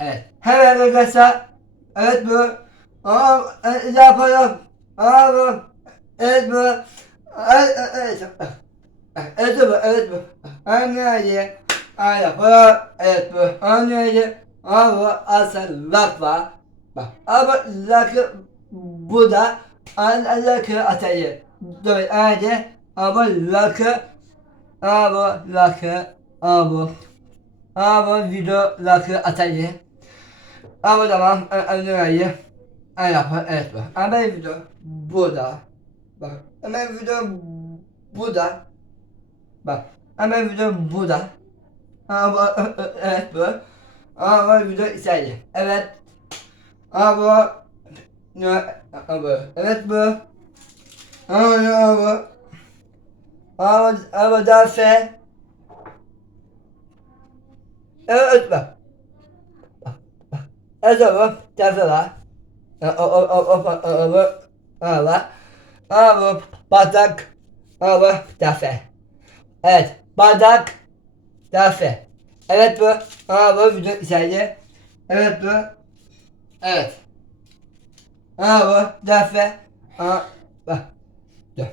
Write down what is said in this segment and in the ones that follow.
Evet. Hemen arkadaşlar. Evet bu. Aa, e, yapalım. Aa, bu. Evet bu. Evet, evet. Evet bu, evet bu. Anlayı. Aa, yapalım. Evet bu. Aa, bu. Asıl laf var. Bak. Ama lakı bu da an lakı atayı. Dur hadi. Ama lakı ama lakı ama ama video lakı atayı. Ama tamam anlayı. Ay yapar evet bak. Ama video burada. Bak. Ama video burada. Bak. Ama video burada. Ama evet bu. Ama video içeride. Evet. Ama ama evet bu. Ama ne ama ama ama da fe. Evet bak. Evet ama da fe var. O o o o o o ama ama batak ama da fe. Evet bardak da fe. Evet bu. Ama video içeride. Evet bu. Evet. Ha bu defe. Ha bak. Dur.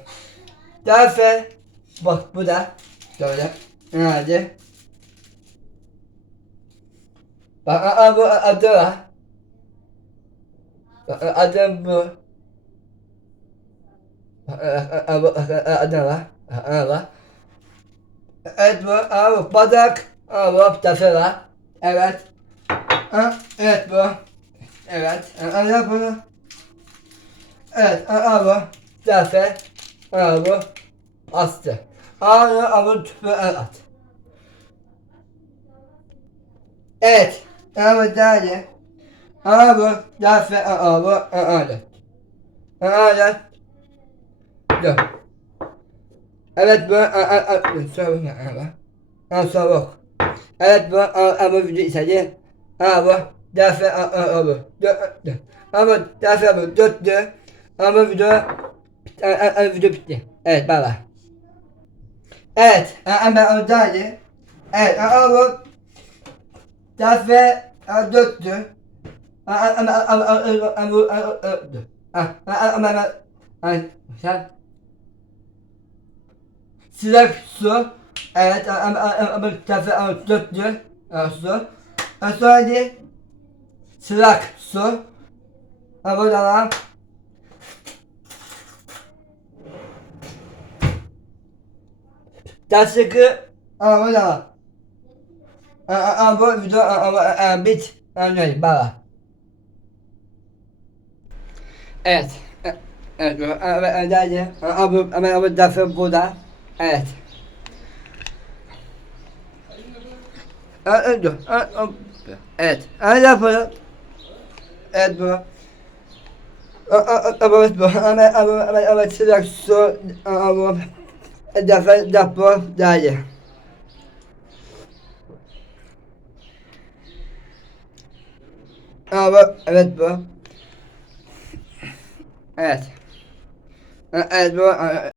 Defe. Bak bu da. Böyle. Hadi. Bak ha, bu adı var. Bak, Adı bu. Adı var. Ha, var. Evet bu. Ha, bu badak. Bu defe var. Evet. Evet bu. Evet. Ana bunu. Evet. Ama zafer. Ama astı. Ama ama tüpü at. Evet. Daha Ama zafer ama öyle. Öyle. Dur. Evet bu sorun ama. Ha soğuk. Evet bu ama video istedi. Ama defa ama ama defa ama dörtlü ama video video bitti. Evet baba. Evet ama oradaydı. Evet ama defa sen sıcak su evet defa dörtlü su sonra Sırak su. Ha burada lan. Tasıkı. Ha burada lan. Ha ha bu video bit. Anlıyorum baba. Evet. Evet, evet, evet, ama ama defa burada. Evet. Evet, evet, evet, yapalım. Evet bu. Evet bu. Ama ama ama ama sıcak su ama defa depo değil. Ama evet bu. Evet. Evet bu.